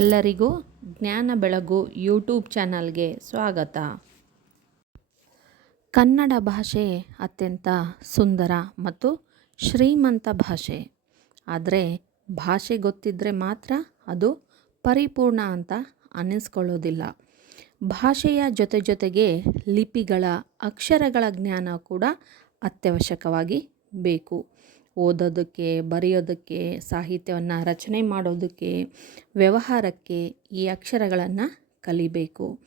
ಎಲ್ಲರಿಗೂ ಜ್ಞಾನ ಬೆಳಗು ಯೂಟ್ಯೂಬ್ ಚಾನಲ್ಗೆ ಸ್ವಾಗತ. ಕನ್ನಡ ಭಾಷೆ ಅತ್ಯಂತ ಸುಂದರ ಮತ್ತು ಶ್ರೀಮಂತ ಭಾಷೆ. ಆದರೆ ಭಾಷೆ ಗೊತ್ತಿದ್ದರೆ ಮಾತ್ರ ಅದು ಪರಿಪೂರ್ಣ ಅಂತ ಅನ್ನಿಸ್ಕೊಳ್ಳೋದಿಲ್ಲ. ಭಾಷೆಯ ಜೊತೆ ಜೊತೆಗೆ ಲಿಪಿಗಳ ಅಕ್ಷರಗಳ ಜ್ಞಾನ ಕೂಡ ಅತ್ಯವಶ್ಯಕವಾಗಿ ಬೇಕು. ಓದೋದಕ್ಕೆ, ಬರೆಯೋದಕ್ಕೆ, ಸಾಹಿತ್ಯವನ್ನು ರಚನೆ ಮಾಡೋದಕ್ಕೆ, ವ್ಯವಹಾರಕ್ಕೆ ಈ ಅಕ್ಷರಗಳನ್ನು ಕಲಿಬೇಕು.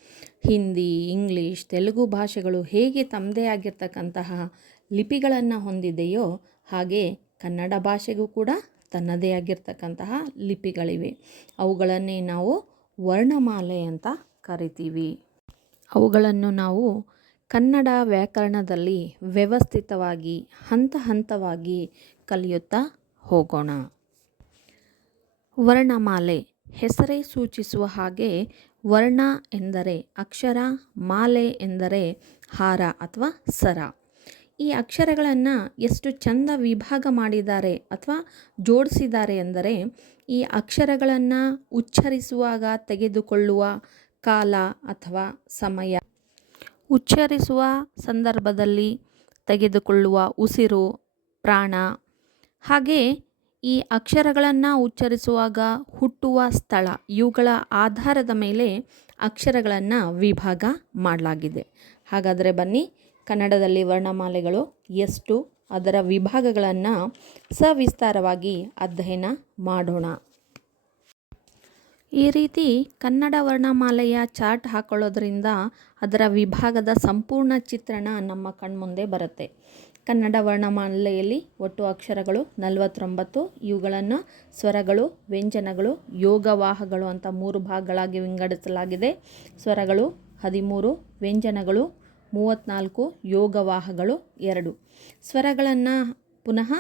ಹಿಂದಿ, ಇಂಗ್ಲೀಷ್, ತೆಲುಗು ಭಾಷೆಗಳು ಹೇಗೆ ತಮ್ಮದೇ ಆಗಿರ್ತಕ್ಕಂತಹ ಲಿಪಿಗಳನ್ನು ಹೊಂದಿದೆಯೋ ಹಾಗೆ ಕನ್ನಡ ಭಾಷೆಗೂ ಕೂಡ ತನ್ನದೇ ಆಗಿರ್ತಕ್ಕಂತಹ ಲಿಪಿಗಳಿವೆ. ಅವುಗಳನ್ನೇ ನಾವು ವರ್ಣಮಾಲೆ ಅಂತ ಕರಿತೀವಿ. ಅವುಗಳನ್ನು ನಾವು ಕನ್ನಡ ವ್ಯಾಕರಣದಲ್ಲಿ ವ್ಯವಸ್ಥಿತವಾಗಿ, ಹಂತ ಹಂತವಾಗಿ ಕಲಿಯುತ್ತಾ ಹೋಗೋಣ. ವರ್ಣಮಾಲೆ ಹೆಸರೇ ಸೂಚಿಸುವ ಹಾಗೆ ವರ್ಣ ಎಂದರೆ ಅಕ್ಷರ, ಮಾಲೆ ಎಂದರೆ ಹಾರ ಅಥವಾ ಸರ. ಈ ಅಕ್ಷರಗಳನ್ನು ಎಷ್ಟು ಚಂದ ವಿಭಾಗ ಮಾಡಿದ್ದಾರೆ ಅಥವಾ ಜೋಡಿಸಿದ್ದಾರೆ ಎಂದರೆ ಈ ಅಕ್ಷರಗಳನ್ನು ಉಚ್ಚರಿಸುವಾಗ ತೆಗೆದುಕೊಳ್ಳುವ ಕಾಲ ಅಥವಾ ಸಮಯ. ಉಚ್ಚರಿಸುವ ಸಂದರ್ಭದಲ್ಲಿ ತೆಗೆದುಕೊಳ್ಳುವ ಉಸಿರು, ಪ್ರಾಣ ಹಾಗೆ ಈ ಅಕ್ಷರಗಳನ್ನು ಉಚ್ಚರಿಸುವಾಗ ಹುಟ್ಟುವ ಸ್ಥಳ, ಇವುಗಳ ಆಧಾರದ ಮೇಲೆ ಅಕ್ಷರಗಳನ್ನು ವಿಭಾಗ ಮಾಡಲಾಗಿದೆ. ಹಾಗಾದರೆ ಬನ್ನಿ, ಕನ್ನಡದಲ್ಲಿ ವರ್ಣಮಾಲೆಗಳು ಎಷ್ಟು, ಅದರ ವಿಭಾಗಗಳನ್ನು ಸವಿಸ್ತಾರವಾಗಿ ಅಧ್ಯಯನ ಮಾಡೋಣ. ಈ ರೀತಿ ಕನ್ನಡ ವರ್ಣಮಾಲೆಯ ಚಾರ್ಟ್ ಹಾಕೊಳ್ಳೋದ್ರಿಂದ ಅದರ ವಿಭಾಗದ ಸಂಪೂರ್ಣ ಚಿತ್ರಣ ನಮ್ಮ ಕಣ್ಮುಂದೆ ಬರುತ್ತೆ. ಕನ್ನಡ ವರ್ಣಮಾಲೆಯಲ್ಲಿ ಒಟ್ಟು ಅಕ್ಷರಗಳು ನಲವತ್ತೊಂಬತ್ತು, ಇವುಗಳನ್ನು ಸ್ವರಗಳು, ವ್ಯಂಜನಗಳು, ಯೋಗವಾಹಗಳು ಅಂತ ಮೂರು ಭಾಗಗಳಾಗಿ ವಿಂಗಡಿಸಲಾಗಿದೆ. ಸ್ವರಗಳು ಹದಿಮೂರು, ವ್ಯಂಜನಗಳು ಮೂವತ್ತ್ನಾಲ್ಕು ಯೋಗವಾಹಗಳು ಎರಡು. ಸ್ವರಗಳನ್ನು ಪುನಃ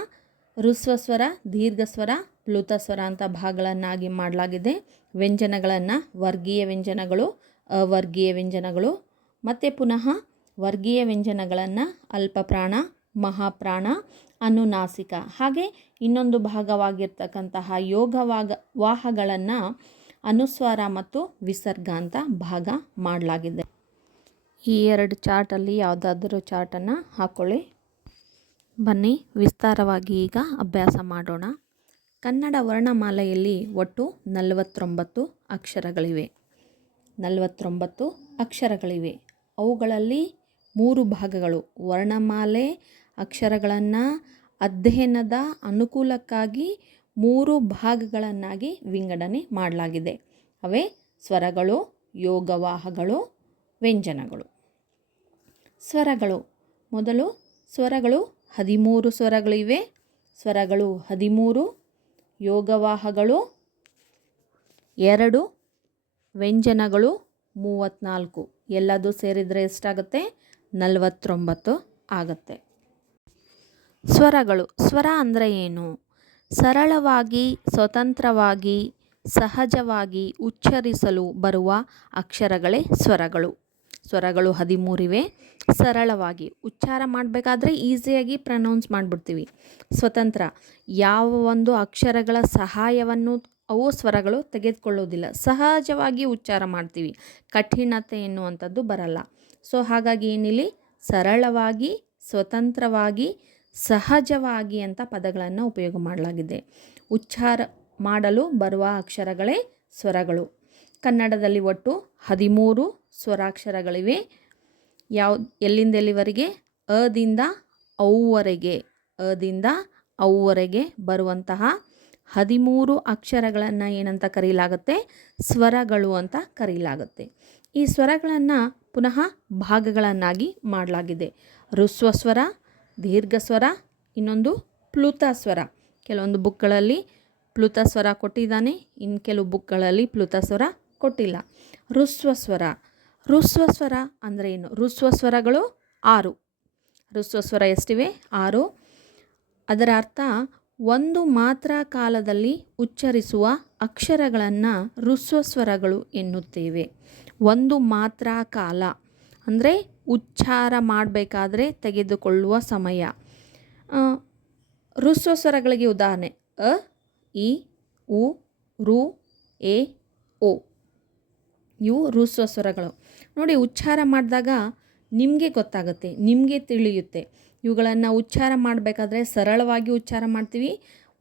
ಋಸ್ವಸ್ವರ, ದೀರ್ಘಸ್ವರ, ಪ್ಲುತಸ್ವರ ಅಂತ ಭಾಗಗಳನ್ನಾಗಿ ಮಾಡಲಾಗಿದೆ. ವ್ಯಂಜನಗಳನ್ನು ವರ್ಗೀಯ ವ್ಯಂಜನಗಳು, ಅವರ್ಗೀಯ ವ್ಯಂಜನಗಳು, ಮತ್ತು ಪುನಃ ವರ್ಗೀಯ ವ್ಯಂಜನಗಳನ್ನು ಅಲ್ಪಪ್ರಾಣ ಮಹಾಪ್ರಾಣ, ಅನುನಾಸಿಕ. ಹಾಗೆ ಇನ್ನೊಂದು ಭಾಗವಾಗಿರ್ತಕ್ಕಂತಹ ಯೋಗವಾಗ, ವಾಹಗಳನ್ನು ಅನುಸ್ವಾರ ಮತ್ತು ವಿಸರ್ಗ ಅಂತ ಭಾಗ ಮಾಡಲಾಗಿದೆ. ಈ ಎರಡು ಚಾರ್ಟಲ್ಲಿ ಯಾವುದಾದರೂ ಚಾರ್ಟನ್ನು ಹಾಕ್ಕೊಳ್ಳಿ ಬನ್ನಿ, ವಿಸ್ತಾರವಾಗಿ ಈಗ ಅಭ್ಯಾಸ ಮಾಡೋಣ. ಕನ್ನಡ ವರ್ಣಮಾಲೆಯಲ್ಲಿ ಒಟ್ಟು ನಲವತ್ತೊಂಬತ್ತು ಅಕ್ಷರಗಳಿವೆ. ನಲವತ್ತೊಂಬತ್ತು ಅಕ್ಷರಗಳಿವೆ. ಅವುಗಳಲ್ಲಿ ಮೂರು ಭಾಗಗಳು ವರ್ಣಮಾಲೆ ಅಕ್ಷರಗಳನ್ನು ಅಧ್ಯಯನದ ಅನುಕೂಲಕ್ಕಾಗಿ ಮೂರು ಭಾಗಗಳನ್ನಾಗಿ ವಿಂಗಡಣೆ ಮಾಡಲಾಗಿದೆ. ಅವೇ ಸ್ವರಗಳು, ಯೋಗವಾಹಗಳು, ವ್ಯಂಜನಗಳು. ಸ್ವರಗಳು. ಮೊದಲು ಸ್ವರಗಳು ಹದಿಮೂರು ಸ್ವರಗಳಿವೆ ಸ್ವರಗಳು ಹದಿಮೂರು, ಯೋಗವಾಹಗಳು ಎರಡು, ವ್ಯಂಜನಗಳು ಮೂವತ್ತ್ನಾಲ್ಕು. ಎಲ್ಲದೂ ಸೇರಿದರೆ ಎಷ್ಟಾಗುತ್ತೆ? ನಲವತ್ತೊಂಬತ್ತು ಆಗುತ್ತೆ. ಸ್ವರಗಳು. ಸ್ವರ ಅಂದರೆ ಏನು? ಸರಳವಾಗಿ, ಸ್ವತಂತ್ರವಾಗಿ, ಸಹಜವಾಗಿ ಉಚ್ಚರಿಸಲು ಬರುವ ಅಕ್ಷರಗಳೇ ಸ್ವರಗಳು. ಸ್ವರಗಳು ಹದಿಮೂರಿವೆ. ಸರಳವಾಗಿ. ಉಚ್ಚಾರ ಮಾಡಬೇಕಾದ್ರೆ ಈಸಿಯಾಗಿ ಪ್ರನೌನ್ಸ್ ಮಾಡಿಬಿಡ್ತೀವಿ. ಸ್ವತಂತ್ರ. ಯಾವ ಒಂದು ಅಕ್ಷರಗಳ ಸಹಾಯವನ್ನು ಅವು ಸ್ವರಗಳು ತೆಗೆದುಕೊಳ್ಳೋದಿಲ್ಲ. ಸಹಜವಾಗಿ ಉಚ್ಚಾರ ಮಾಡ್ತೀವಿ. ಕಠಿಣತೆ ಎನ್ನುವಂಥದ್ದು ಬರಲ್ಲ. ಸೊ, ಹಾಗಾಗಿ ಏನಿಲ್ಲಿ? ಸರಳವಾಗಿ, ಸ್ವತಂತ್ರವಾಗಿ ಸಹಜವಾಗಿ ಅಂತ ಪದಗಳನ್ನು ಉಪಯೋಗ ಮಾಡಲಾಗಿದೆ. ಉಚ್ಚಾರ ಮಾಡಲು ಬರುವ ಅಕ್ಷರಗಳೇ ಸ್ವರಗಳು. ಕನ್ನಡದಲ್ಲಿ ಒಟ್ಟು ಹದಿಮೂರು ಸ್ವರಾಕ್ಷರಗಳಿವೆ. ಯಾವ, ಎಲ್ಲಿಂದ ಎಲ್ಲಿವರೆಗೆ? ಅದಿಂದ ಔವರೆಗೆ. ಅದಿಂದ ಔವರೆಗೆ ಬರುವಂತಹ ಹದಿಮೂರು ಅಕ್ಷರಗಳನ್ನು ಏನಂತ ಕರೆಯಲಾಗುತ್ತೆ ಸ್ವರಗಳು ಅಂತ ಕರೆಯಲಾಗುತ್ತೆ ಈ ಸ್ವರಗಳನ್ನು ಪುನಃ ಭಾಗಗಳನ್ನಾಗಿ ಮಾಡಲಾಗಿದೆ. ಋಸ್ವ ಸ್ವರ ದೀರ್ಘ ಸ್ವರ, ಇನ್ನೊಂದು ಪ್ಲುತ ಸ್ವರ. ಕೆಲವೊಂದು ಬುಕ್ಗಳಲ್ಲಿ ಪ್ಲುತ ಸ್ವರ ಕೊಟ್ಟಿದ್ದಾನೆ ಇನ್ನು ಕೆಲವು ಬುಕ್ಗಳಲ್ಲಿ ಪ್ಲುತ ಸ್ವರ ಕೊಟ್ಟಿಲ್ಲ. ಋಸ್ವ ಸ್ವರ. ಋಸ್ವ ಸ್ವರ ಅಂದರೆ ಏನು? ಋಸ್ವ ಸ್ವರಗಳು ಆರು. ಋಸ್ವ ಸ್ವರ ಎಷ್ಟಿವೆ? ಆರು. ಅದರ ಅರ್ಥ, ಒಂದು ಮಾತ್ರ ಕಾಲದಲ್ಲಿ ಉಚ್ಚರಿಸುವ ಅಕ್ಷರಗಳನ್ನು ಋಸ್ವ ಸ್ವರಗಳು ಎನ್ನುತ್ತೇವೆ. ಒಂದು ಮಾತ್ರ ಕಾಲ. ಅಂದರೆ ಉಚ್ಚಾರ ಮಾಡಬೇಕಾದ್ರೆ ತೆಗೆದುಕೊಳ್ಳುವ ಸಮಯ. ಋಸ್ವ ಸ್ವರಗಳಿಗೆ ಉದಾಹರಣೆ. ಅ, ಇ, ಉ, ರು, ಎ, ಓ. ಇವು ಋಸ್ವ ಸ್ವರಗಳು ನೋಡಿ, ಉಚ್ಚಾರ ಮಾಡಿದಾಗ ನಿಮಗೆ ಗೊತ್ತಾಗುತ್ತೆ, ನಿಮಗೆ ತಿಳಿಯುತ್ತೆ. ಇವುಗಳನ್ನು ಉಚ್ಚಾರ ಮಾಡಬೇಕಾದ್ರೆ ಸರಳವಾಗಿ ಉಚ್ಚಾರ ಮಾಡ್ತೀವಿ.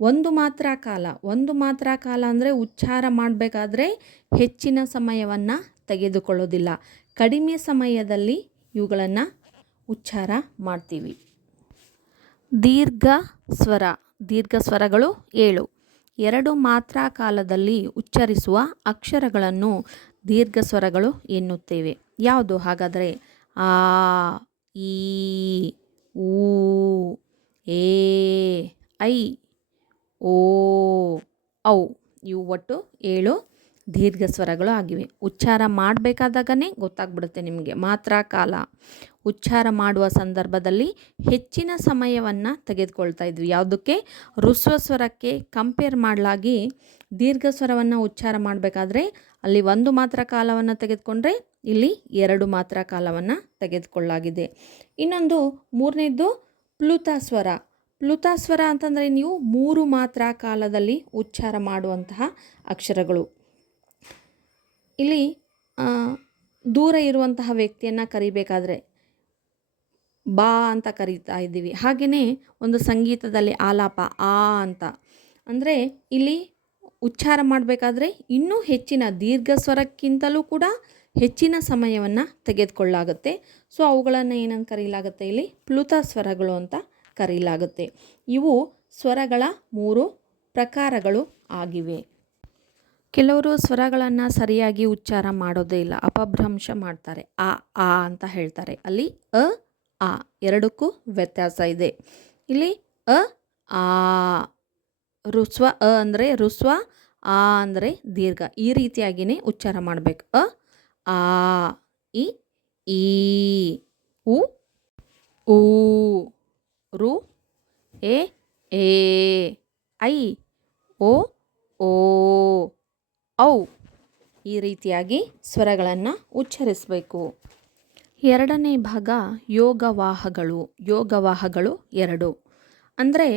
ಒಂದು ಮಾತ್ರ ಕಾಲ, ಒಂದು ಮಾತ್ರ ಕಾಲ ಅಂದರೆ ಉಚ್ಚಾರ ಮಾಡಬೇಕಾದ್ರೆ ಹೆಚ್ಚಿನ ಸಮಯವನ್ನು ತೆಗೆದುಕೊಳ್ಳೋದಿಲ್ಲ. ಕಡಿಮೆ ಸಮಯದಲ್ಲಿ ಇವುಗಳನ್ನು ಉಚ್ಚಾರ ಮಾಡ್ತೀವಿ. ದೀರ್ಘ ಸ್ವರ, ದೀರ್ಘ ಸ್ವರಗಳು ಏಳು. ಎರಡು ಮಾತ್ರ ಕಾಲದಲ್ಲಿ ಉಚ್ಚರಿಸುವ ಅಕ್ಷರಗಳನ್ನು ದೀರ್ಘ ಸ್ವರಗಳು ಎನ್ನುತ್ತೇವೆ. ಯಾವುದು? ಹಾಗಾದರೆ ಆ, ಈ, ಊ, ಏ, ಐ, ಓ, ಔ. ಇವು ಒಟ್ಟು ಏಳು ದೀರ್ಘ ಸ್ವರಗಳು ಆಗಿವೆ. ಉಚ್ಚಾರ ಮಾಡಬೇಕಾದಾಗನೇ ಗೊತ್ತಾಗ್ಬಿಡುತ್ತೆ ನಿಮಗೆ. ಮಾತ್ರ ಕಾಲ. ಉಚ್ಚಾರ ಮಾಡುವ ಸಂದರ್ಭದಲ್ಲಿ ಹೆಚ್ಚಿನ ಸಮಯವನ್ನು ತೆಗೆದುಕೊಳ್ತಾ ಇದ್ವಿ. ಯಾವುದಕ್ಕೆ? ಋಸ್ವ ಸ್ವರಕ್ಕೆ ಕಂಪೇರ್ ಮಾಡಲಾಗಿ ದೀರ್ಘ ಸ್ವರವನ್ನು ಉಚ್ಚಾರ ಮಾಡಬೇಕಾದ್ರೆ ಅಲ್ಲಿ ಒಂದು ಮಾತ್ರ ಕಾಲವನ್ನು ತೆಗೆದುಕೊಂಡ್ರೆ ಇಲ್ಲಿ ಎರಡು ಮಾತ್ರ ಕಾಲವನ್ನು ತೆಗೆದುಕೊಳ್ಳಲಾಗಿದೆ ಇನ್ನೊಂದು ಮೂರನೇದು ಪ್ಲುತ ಸ್ವರ. ಪ್ಲುತ ಸ್ವರ ಅಂತಂದರೆ ನೀವು ಮೂರು ಮಾತ್ರ ಕಾಲದಲ್ಲಿ ಉಚ್ಚಾರ ಮಾಡುವಂತಹ ಅಕ್ಷರಗಳು. ಇಲ್ಲಿ ದೂರ ಇರುವಂತಹ ವ್ಯಕ್ತಿಯನ್ನು ಕರಿಬೇಕಾದ್ರೆ ಬಾ ಅಂತ ಕರೀತಾ ಇದ್ದೀವಿ. ಹಾಗೆಯೇ ಒಂದು ಸಂಗೀತದಲ್ಲಿ ಆಲಾಪ, ಆ ಅಂತ. ಅಂದರೆ ಇಲ್ಲಿ ಉಚ್ಚಾರ ಮಾಡಬೇಕಾದ್ರೆ ಇನ್ನೂ ಹೆಚ್ಚಿನ ದೀರ್ಘ ಸ್ವರಕ್ಕಿಂತಲೂ ಕೂಡ ಹೆಚ್ಚಿನ ಸಮಯವನ್ನು ತೆಗೆದುಕೊಳ್ಳಾಗುತ್ತೆ. ಸೊ, ಅವುಗಳನ್ನು ಏನಂತ ಕರೀಲಾಗುತ್ತೆ ಇಲ್ಲಿ? ಪ್ಲುತ ಸ್ವರಗಳು ಅಂತ ಕರೀಲಾಗುತ್ತೆ. ಇವು ಸ್ವರಗಳ ಮೂರು ಪ್ರಕಾರಗಳು ಆಗಿವೆ. ಕೆಲವರು ಸ್ವರಗಳನ್ನು ಸರಿಯಾಗಿ ಉಚ್ಚಾರ ಮಾಡೋದೇ ಇಲ್ಲ, ಅಪಭ್ರಂಶ ಮಾಡ್ತಾರೆ. ಆ ಆ ಅಂತ ಹೇಳ್ತಾರೆ. ಅಲ್ಲಿ ಅ, ಆ ಎರಡಕ್ಕೂ ವ್ಯತ್ಯಾಸ ಇದೆ. ಇಲ್ಲಿ ಅ, ಆ ಋಸ್ವ ಅ ಅಂದರೆ ಋಸ್ವ ಆ ಅಂದರೆ ದೀರ್ಘ. ಈ ರೀತಿಯಾಗಿಯೇ ಉಚ್ಚಾರ ಮಾಡಬೇಕು. ಅ, ಆ, ಇ, ಈ, ಉ ಊ ರು ಎ, ಐ, ಓ ಓ ಔ ಈ ರೀತಿಯಾಗಿ ಸ್ವರಗಳನ್ನು ಉಚ್ಚರಿಸಬೇಕು. ಎರಡನೇ ಭಾಗ ಯೋಗವಾಹಗಳು. ಯೋಗವಾಹಗಳು ಎರಡು. ಅಂದರೆ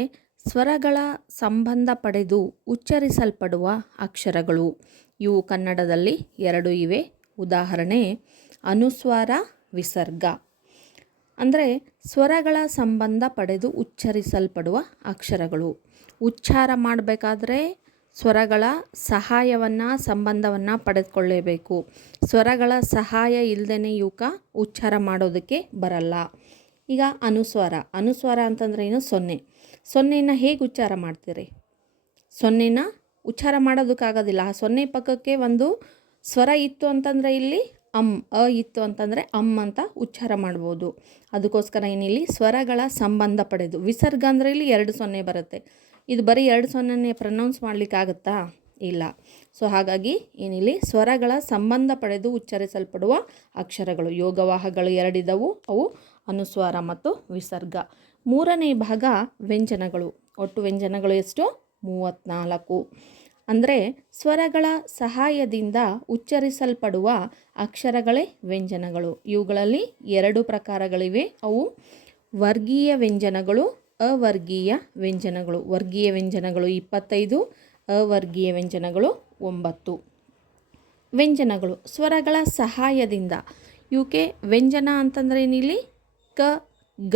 ಸ್ವರಗಳ ಸಂಬಂಧ ಪಡೆದು ಉಚ್ಚರಿಸಲ್ಪಡುವ ಅಕ್ಷರಗಳು. ಇವು ಕನ್ನಡದಲ್ಲಿ ಎರಡು ಇವೆ. ಉದಾಹರಣೆ, ಅನುಸ್ವಾರ, ವಿಸರ್ಗ. ಅಂದರೆ ಸ್ವರಗಳ ಸಂಬಂಧ ಪಡೆದು ಉಚ್ಚರಿಸಲ್ಪಡುವ ಅಕ್ಷರಗಳು. ಉಚ್ಚಾರ ಮಾಡಬೇಕಾದ್ರೆ ಸ್ವರಗಳ ಸಹಾಯವನ್ನು, ಸಂಬಂಧವನ್ನು ಪಡೆದುಕೊಳ್ಳೇಬೇಕು. ಸ್ವರಗಳ ಸಹಾಯ ಇಲ್ಲದೇ ಇವಕ್ಕ ಉಚ್ಚಾರ ಮಾಡೋದಕ್ಕೆ ಬರಲ್ಲ. ಈಗ ಅನುಸ್ವಾರ. ಅನುಸ್ವಾರ ಅಂತಂದ್ರೆ ಏನು? ಸೊನ್ನೆ. ಸೊನ್ನೆನ ಹೇಗೆ ಉಚ್ಚಾರ ಮಾಡ್ತೀರಿ? ಸೊನ್ನೆನ ಉಚ್ಚಾರ ಮಾಡೋದಕ್ಕಾಗೋದಿಲ್ಲ. ಆ ಸೊನ್ನೆ ಪಕ್ಕಕ್ಕೆ ಒಂದು ಸ್ವರ ಇತ್ತು ಅಂತಂದರೆ ಇಲ್ಲಿ ಅಮ್ ಅ ಇತ್ತು ಅಂತಂದರೆ ಅಮ್ ಅಂತ ಉಚ್ಚಾರ ಮಾಡ್ಬೋದು. ಅದಕ್ಕೋಸ್ಕರ ಏನಿಲ್ಲಿ? ಸ್ವರಗಳ ಸಂಬಂಧ ಪಡೆದು. ವಿಸರ್ಗ ಅಂದರೆ ಇಲ್ಲಿ ಎರಡು ಸೊನ್ನೆ ಬರುತ್ತೆ. ಇದು ಬರೀ ಎರಡು ಸೊನ್ನೆನೇ ಪ್ರನೌನ್ಸ್ ಮಾಡಲಿಕ್ಕಾಗತ್ತಾ? ಇಲ್ಲ. ಸೊ ಹಾಗಾಗಿ ಏನಿಲ್ಲಿ? ಸ್ವರಗಳ ಸಂಬಂಧ ಪಡೆದು ಉಚ್ಚರಿಸಲ್ಪಡುವ ಅಕ್ಷರಗಳು. ಯೋಗವಾಹಗಳು ಎರಡಿದವು. ಅವು ಅನುಸ್ವಾರ ಮತ್ತು ವಿಸರ್ಗ. ಮೂರನೇ ಭಾಗ ವ್ಯಂಜನಗಳು. ಒಟ್ಟು ವ್ಯಂಜನಗಳು ಎಷ್ಟು? ಮೂವತ್ತ್ನಾಲ್ಕು ಅಂದರೆ ಸ್ವರಗಳ ಸಹಾಯದಿಂದ ಉಚ್ಚರಿಸಲ್ಪಡುವ ಅಕ್ಷರಗಳೇ ವ್ಯಂಜನಗಳು. ಇವುಗಳಲ್ಲಿ ಎರಡು ಪ್ರಕಾರಗಳಿವೆ. ಅವು ವರ್ಗೀಯ ವ್ಯಂಜನಗಳು ಅವರ್ಗೀಯ ವ್ಯಂಜನಗಳು. ವರ್ಗೀಯ ವ್ಯಂಜನಗಳು ಇಪ್ಪತ್ತೈದು, ಅವರ್ಗೀಯ ವ್ಯಂಜನಗಳು ಒಂಬತ್ತು. ವ್ಯಂಜನಗಳು. ಸ್ವರಗಳ ಸಹಾಯದಿಂದ. ಇವಕ್ಕೆ ವ್ಯಂಜನ ಅಂತಂದ್ರೆ ಏನಿಲ್ಲಿ ಕ, ಗ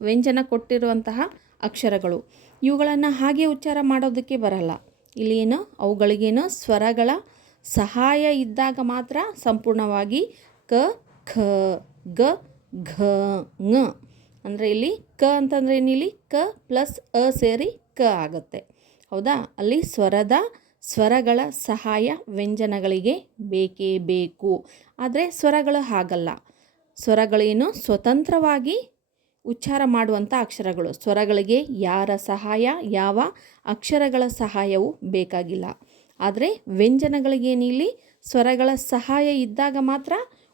ವ್ಯಂಜನ ಕೊಟ್ಟಿರುವಂತಹ ಅಕ್ಷರಗಳು. ಇವುಗಳನ್ನು ಹಾಗೆ ಉಚ್ಚಾರ ಮಾಡೋದಕ್ಕೆ ಬರಲ್ಲ. ಇಲ್ಲಿ ಏನು? ಅವುಗಳಿಗೇನು ಸ್ವರಗಳ ಸಹಾಯ ಇದ್ದಾಗ ಮಾತ್ರ ಸಂಪೂರ್ಣವಾಗಿ ಕ, ಖ, ಗ, ಘ. ङ ಅಂದರೆ ಇಲ್ಲಿ ಕ ಅಂತಂದರೆ ಏನಿಲ್ಲಿ ಕ ಪ್ಲಸ್ ಅ ಸೇರಿ ಕ ಆಗುತ್ತೆ. ಹೌದಾ? ಅಲ್ಲಿ ಸ್ವರದ, ಸ್ವರಗಳ ಸಹಾಯ ವ್ಯಂಜನಗಳಿಗೆ ಬೇಕೇ ಬೇಕು. ಆದರೆ ಸ್ವರಗಳು ಹಾಗಲ್ಲ. ಸ್ವರಗಳೇನು? ಸ್ವತಂತ್ರವಾಗಿ ಉಚ್ಚಾರ ಮಾಡುವಂಥ ಅಕ್ಷರಗಳು. ಸ್ವರಗಳಿಗೆ ಯಾರ ಸಹಾಯ, ಯಾವ ಅಕ್ಷರಗಳ ಸಹಾಯವು ಬೇಕಾಗಿಲ್ಲ. ಆದರೆ ವ್ಯಂಜನಗಳಿಗೇನಿಲ್ಲಿ ಸ್ವರಗಳ ಸಹಾಯ ಇದ್ದಾಗ ಮಾತ್ರ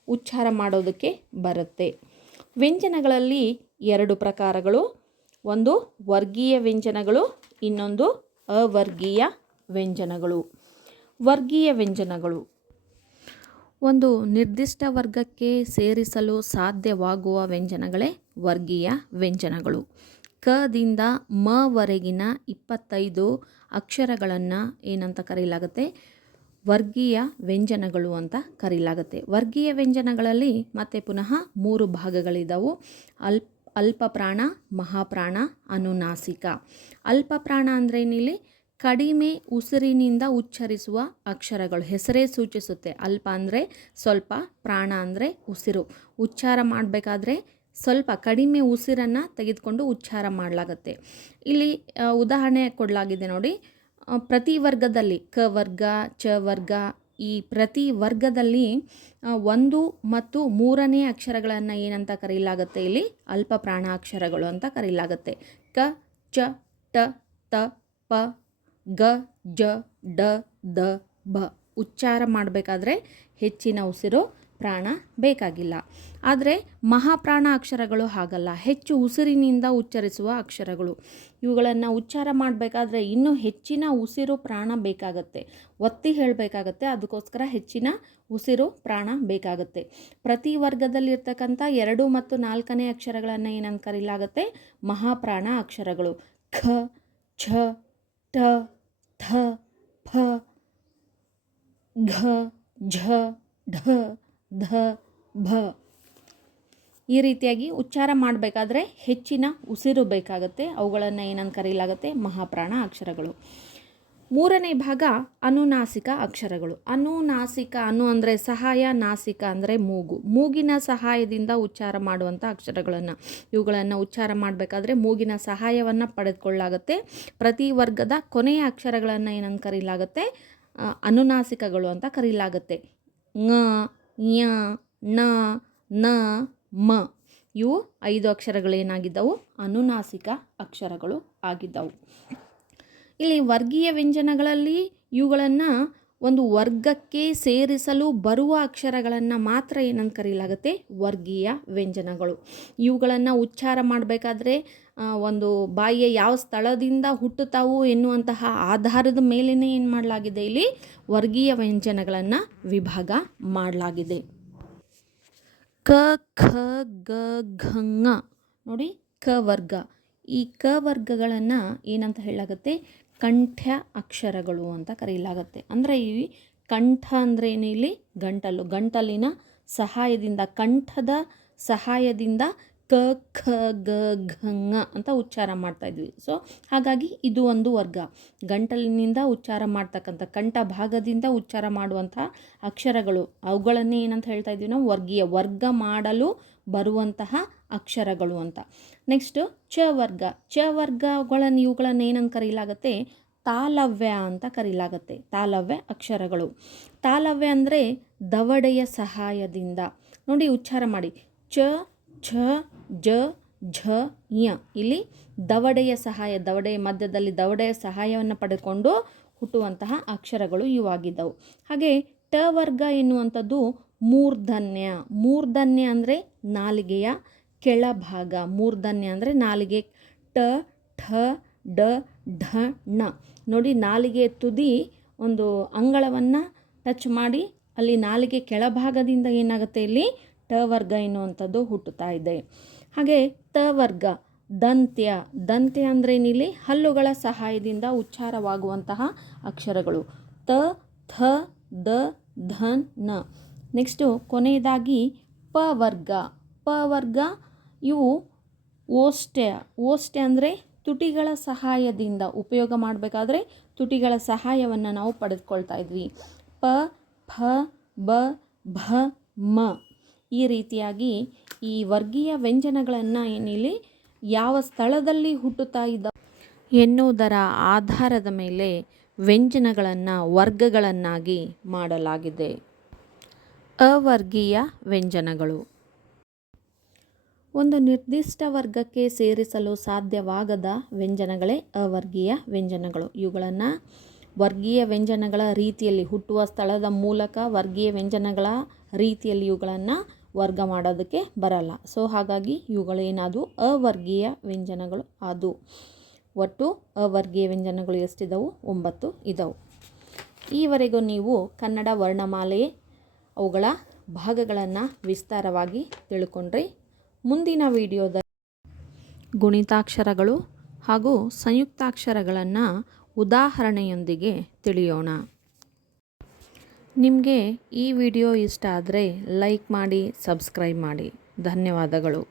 ಉಚ್ಚಾರ ಮಾಡೋದಕ್ಕೆ ಬರುತ್ತೆ. ವ್ಯಂಜನಗಳಲ್ಲಿ ಎರಡು ಪ್ರಕಾರಗಳು. ಒಂದು ವರ್ಗೀಯ ವ್ಯಂಜನಗಳು, ಇನ್ನೊಂದು ಅವರ್ಗೀಯ ವ್ಯಂಜನಗಳು. ವರ್ಗೀಯ ವ್ಯಂಜನಗಳು. ಒಂದು ನಿರ್ದಿಷ್ಟ ವರ್ಗಕ್ಕೆ ಸೇರಿಸಲು ಸಾಧ್ಯವಾಗುವ ವ್ಯಂಜನಗಳೇ ವರ್ಗೀಯ ವ್ಯಂಜನಗಳು. ಕದಿಂದ ಮವರೆಗಿನ ಇಪ್ಪತ್ತೈದು ಅಕ್ಷರಗಳನ್ನು ಏನಂತ ಕರೆಯಲಾಗುತ್ತೆ ವರ್ಗೀಯ ವ್ಯಂಜನಗಳು ಅಂತ ಕರೀಲಾಗುತ್ತೆ. ವರ್ಗೀಯ ವ್ಯಂಜನಗಳಲ್ಲಿ ಮತ್ತೆ ಪುನಃ ಮೂರು ಭಾಗಗಳಿದ್ದಾವು ಅಲ್ಪ ಅಲ್ಪ ಪ್ರಾಣ ಮಹಾಪ್ರಾಣ, ಅನುನಾಸಿಕ. ಅಲ್ಪ ಪ್ರಾಣ ಏನಿಲ್ಲಿ ಕಡಿಮೆ ಉಸಿರಿನಿಂದ ಉಚ್ಚರಿಸುವ ಅಕ್ಷರಗಳು. ಹೆಸರೇ ಸೂಚಿಸುತ್ತೆ. ಅಲ್ಪ ಅಂದರೆ ಸ್ವಲ್ಪ, ಪ್ರಾಣ ಅಂದರೆ ಉಸಿರು. ಉಚ್ಚಾರ ಮಾಡಬೇಕಾದ್ರೆ ಸ್ವಲ್ಪ ಕಡಿಮೆ ಉಸಿರನ್ನು ತೆಗೆದುಕೊಂಡು ಉಚ್ಚಾರ ಮಾಡಲಾಗುತ್ತೆ. ಇಲ್ಲಿ ಉದಾಹರಣೆ ಕೊಡಲಾಗಿದೆ ನೋಡಿ. ಪ್ರತಿ ವರ್ಗದಲ್ಲಿ ಕ ವರ್ಗ, ಚ ವರ್ಗ ಈ ಪ್ರತಿ ವರ್ಗದಲ್ಲಿ ಒಂದು ಮತ್ತು ಮೂರನೇ ಅಕ್ಷರಗಳನ್ನು ಏನಂತ ಕರೆಯಲಾಗುತ್ತೆ ಇಲ್ಲಿ ಅಲ್ಪ ಪ್ರಾಣಾಕ್ಷರಗಳು ಅಂತ ಕರೆಯಲಾಗುತ್ತೆ ಕ, ಚ, ಟ, ತ, ಪ, ಗ, ಜ, ಡ, ದ, ಬ. ಉಚ್ಚಾರ ಮಾಡಬೇಕಾದ್ರೆ ಹೆಚ್ಚಿನ ಉಸಿರು ಪ್ರಾಣ ಬೇಕಾಗಿಲ್ಲ. ಆದರೆ ಮಹಾಪ್ರಾಣ ಅಕ್ಷರಗಳು ಹಾಗಲ್ಲ. ಹೆಚ್ಚು ಉಸಿರಿನಿಂದ ಉಚ್ಚರಿಸುವ ಅಕ್ಷರಗಳು. ಇವುಗಳನ್ನು ಉಚ್ಚಾರ ಮಾಡಬೇಕಾದ್ರೆ ಇನ್ನೂ ಹೆಚ್ಚಿನ ಉಸಿರು ಪ್ರಾಣ ಬೇಕಾಗತ್ತೆ. ಒತ್ತಿ ಹೇಳಬೇಕಾಗತ್ತೆ. ಅದಕ್ಕೋಸ್ಕರ ಹೆಚ್ಚಿನ ಉಸಿರು ಪ್ರಾಣ ಬೇಕಾಗುತ್ತೆ. ಪ್ರತಿ ವರ್ಗದಲ್ಲಿರ್ತಕ್ಕಂಥ ಎರಡು ಮತ್ತು ನಾಲ್ಕನೇ ಅಕ್ಷರಗಳನ್ನು ಏನಂತ ಕರೀಲಾಗತ್ತೆ ಮಹಾಪ್ರಾಣ ಅಕ್ಷರಗಳು. ಖ, ಛ ಟ ಥ, ಫ, ಘ, ಝ, ಢ. ಧ, ಭ. ಈ ರೀತಿಯಾಗಿ ಉಚ್ಚಾರ ಮಾಡಬೇಕಾದ್ರೆ ಹೆಚ್ಚಿನ ಉಸಿರು ಬೇಕಾಗುತ್ತೆ, ಅವುಗಳನ್ನು ಏನಂತ ಕರೆಯಲಾಗುತ್ತೆ ಮಹಾಪ್ರಾಣ ಅಕ್ಷರಗಳು. ಮೂರನೇ ಭಾಗ, ಅನುನಾಸಿಕ ಅಕ್ಷರಗಳು. ಅನುನಾಸಿಕ ಅನು ಅಂದರೆ ಸಹಾಯ, ನಾಸಿಕ ಅಂದರೆ ಮೂಗು. ಮೂಗಿನ ಸಹಾಯದಿಂದ ಉಚ್ಚಾರ ಮಾಡುವಂಥ ಅಕ್ಷರಗಳನ್ನು. ಇವುಗಳನ್ನು ಉಚ್ಚಾರ ಮಾಡಬೇಕಾದ್ರೆ ಮೂಗಿನ ಸಹಾಯವನ್ನು ಪಡೆದುಕೊಳ್ಳಲಾಗುತ್ತೆ ಪ್ರತಿ ವರ್ಗದ ಕೊನೆಯ ಅಕ್ಷರಗಳನ್ನು ಏನಂತ ಕರೀಲಾಗುತ್ತೆ ಅನುನಾಸಿಕಗಳು ಅಂತ ಕರೀಲಾಗುತ್ತೆ ಞ ನ ನ ಮ. ಇವು ಐದು ಅಕ್ಷರಗಳೇನಾಗಿದ್ದವು? ಅನುನಾಸಿಕ ಅಕ್ಷರಗಳು ಆಗಿದ್ದವು. ಇಲ್ಲಿ ವರ್ಗೀಯ ವ್ಯಂಜನಗಳಲ್ಲಿ ಇವುಗಳನ್ನು ಒಂದು ವರ್ಗಕ್ಕೆ ಸೇರಿಸಲು ಬರುವ ಅಕ್ಷರಗಳನ್ನು ಮಾತ್ರ ಏನಂತ ಕರೀಲಾಗುತ್ತೆ? ವರ್ಗೀಯ ವ್ಯಂಜನಗಳು. ಇವುಗಳನ್ನು ಉಚ್ಚಾರ ಮಾಡಬೇಕಾದ್ರೆ ಒಂದು ಬಾಯಿಯ ಯಾವ ಸ್ಥಳದಿಂದ ಹುಟ್ಟುತ್ತಾವು ಎನ್ನುವಂತಹ ಆಧಾರದ ಮೇಲೇ ಏನು ಮಾಡಲಾಗಿದೆ ಇಲ್ಲಿ? ವರ್ಗೀಯ ವ್ಯಂಜನಗಳನ್ನು ವಿಭಾಗ ಮಾಡಲಾಗಿದೆ. ಕ, ಖ, ಗ ಘ. ನೋಡಿ, ಕ ವರ್ಗ. ಈ ಕ ವರ್ಗಗಳನ್ನು ಏನಂತ ಹೇಳಲಾಗುತ್ತೆ? ಕಂಠ್ಯ ಅಕ್ಷರಗಳು ಅಂತ ಕರೆಯಲಾಗುತ್ತೆ. ಅಂದರೆ ಈ ಕಂಠ ಅಂದ್ರೆ ಏನು ಇಲ್ಲಿ? ಗಂಟಲು. ಗಂಟಲಿನ ಸಹಾಯದಿಂದ, ಕಂಠದ ಸಹಾಯದಿಂದ ಕ, ಖ, ಗ, ಘ ಘ ಅಂತ ಉಚ್ಚಾರ ಮಾಡ್ತಾ ಇದ್ವಿ. ಸೊ ಹಾಗಾಗಿ ಇದು ಒಂದು ವರ್ಗ. ಗಂಟಲಿನಿಂದ ಉಚ್ಚಾರ ಮಾಡ್ತಕ್ಕಂಥ, ಕಂಠ ಭಾಗದಿಂದ ಉಚ್ಚಾರ ಮಾಡುವಂಥ ಅಕ್ಷರಗಳು. ಅವುಗಳನ್ನೇ ಏನಂತ ಹೇಳ್ತಾ ಇದ್ವಿ ನಾವು? ವರ್ಗೀಯ. ವರ್ಗ ಮಾಡಲು ಬರುವಂತಹ ಅಕ್ಷರಗಳು ಅಂತ. ನೆಕ್ಸ್ಟು ಚ ವರ್ಗ. ಚ ವರ್ಗಗಳನ್ನು ಇವುಗಳನ್ನು ಏನಂತ ಕರೀಲಾಗತ್ತೆ? ತಾಲವ್ಯ ಅಂತ ಕರೀಲಾಗತ್ತೆ. ತಾಲವ್ಯ ಅಕ್ಷರಗಳು. ತಾಲವ್ಯ ಅಂದರೆ ದವಡೆಯ ಸಹಾಯದಿಂದ. ನೋಡಿ ಉಚ್ಚಾರ ಮಾಡಿ. ಚ, ಛ, ಜ, ಝ, ಯ. ಇಲ್ಲಿ ದವಡೆಯ ಸಹಾಯ ದವಡೆಯ ಮಧ್ಯದಲ್ಲಿ ದವಡೆಯ ಸಹಾಯವನ್ನು ಪಡೆದುಕೊಂಡು ಹುಟ್ಟುವಂತಹ ಅಕ್ಷರಗಳು ಇವಾಗಿದ್ದವು ಹಾಗೆ ಟ ವರ್ಗ ಎನ್ನುವಂಥದ್ದು ಮೂರ್ಧನ್ಯ. ಮೂರ್ಧನ್ಯ ಅಂದರೆ ನಾಲಿಗೆಯ ಕೆಳಭಾಗ, ಮೂರ್ಧನ್ಯ ಅಂದರೆ ನಾಲಿಗೆ ಟ ಠ ಡ ಢ, ಣ. ನೋಡಿ, ನಾಲಿಗೆ ತುದಿ ಒಂದು ಅಂಗಳವನ್ನು ಟಚ್ ಮಾಡಿ ಅಲ್ಲಿ ನಾಲಿಗೆ ಕೆಳಭಾಗದಿಂದ ಏನಾಗುತ್ತೆ ಇಲ್ಲಿ? ಟ ವರ್ಗ ಎನ್ನುವಂಥದ್ದು ಹುಟ್ಟುತ್ತಾ ಇದೆ. ಹಾಗೆ ತ ವರ್ಗ, ದಂತ್ಯ. ದಂತ್ಯ ಅಂದ್ರೇನಿಲ್ಲಿ ಹಲ್ಲುಗಳ ಸಹಾಯದಿಂದ ಉಚ್ಚಾರವಾಗುವಂತಹ ಅಕ್ಷರಗಳು. ತ, ಥ, ದ ಧ ನ. ನೆಕ್ಸ್ಟು ಕೊನೆಯದಾಗಿ ಪ ವರ್ಗ. ಪ ವರ್ಗ ಇವು ಓಷ್ಟೆ ಓಷ್ಟೆ ಅಂದರೆ ತುಟಿಗಳ ಸಹಾಯದಿಂದ ಉಪಯೋಗ ಮಾಡಬೇಕಾದ್ರೆ ತುಟಿಗಳ ಸಹಾಯವನ್ನು ನಾವು ಪಡೆದುಕೊಳ್ತಾ ಇದ್ವಿ. ಪ ಫ ಬ, ಭ, ಮ. ಈ ರೀತಿಯಾಗಿ ಈ ವರ್ಗೀಯ ವ್ಯಂಜನಗಳನ್ನು ಏನಿಲ್ಲಿ ಯಾವ ಸ್ಥಳದಲ್ಲಿ ಹುಟ್ಟುತ್ತಾ ಇದ್ದ ಎನ್ನುವುದರ ಆಧಾರದ ಮೇಲೆ ವ್ಯಂಜನಗಳನ್ನು ವರ್ಗಗಳನ್ನಾಗಿ ಮಾಡಲಾಗಿದೆ. ಅವರ್ಗೀಯ ವ್ಯಂಜನಗಳು. ಒಂದು ನಿರ್ದಿಷ್ಟ ವರ್ಗಕ್ಕೆ ಸೇರಿಸಲು ಸಾಧ್ಯವಾಗದ ವ್ಯಂಜನಗಳೇ ಅವರ್ಗೀಯ ವ್ಯಂಜನಗಳು. ಇವುಗಳನ್ನು ವರ್ಗೀಯ ವ್ಯಂಜನಗಳ ರೀತಿಯಲ್ಲಿ ಹುಟ್ಟುವ ಸ್ಥಳದ ಮೂಲಕ ವರ್ಗೀಯ ವ್ಯಂಜನಗಳ ರೀತಿಯಲ್ಲಿ ಇವುಗಳನ್ನು ವರ್ಗ ಮಾಡೋದಕ್ಕೆ ಬರಲ್ಲ. ಸೊ ಹಾಗಾಗಿ ಇವುಗಳೇನಾದವು? ಅವರ್ಗೀಯ ವ್ಯಂಜನಗಳು. ಅದು ಒಟ್ಟು ಅವರ್ಗೀಯ ವ್ಯಂಜನಗಳು ಎಷ್ಟಿದವು? ಒಂಬತ್ತು ಇದ್ದವು ಈವರೆಗೂ ನೀವು ಕನ್ನಡ ವರ್ಣಮಾಲೆ ಅವುಗಳ ಭಾಗಗಳನ್ನು ವಿಸ್ತಾರವಾಗಿ ತಿಳ್ಕೊಂಡ್ರಿ. ಮುಂದಿನ ವಿಡಿಯೋದಲ್ಲಿ ಗುಣಿತಾಕ್ಷರಗಳು ಹಾಗೂ ಸಂಯುಕ್ತಾಕ್ಷರಗಳನ್ನು ಉದಾಹರಣೆಯೊಂದಿಗೆ ತಿಳಿಯೋಣ. ನಿಮಗೆ ಈ ವಿಡಿಯೋ ಇಷ್ಟ ಆದರೆ ಲೈಕ್ ಮಾಡಿ, ಸಬ್ಸ್ಕ್ರೈಬ್ ಮಾಡಿ. ಧನ್ಯವಾದಗಳು.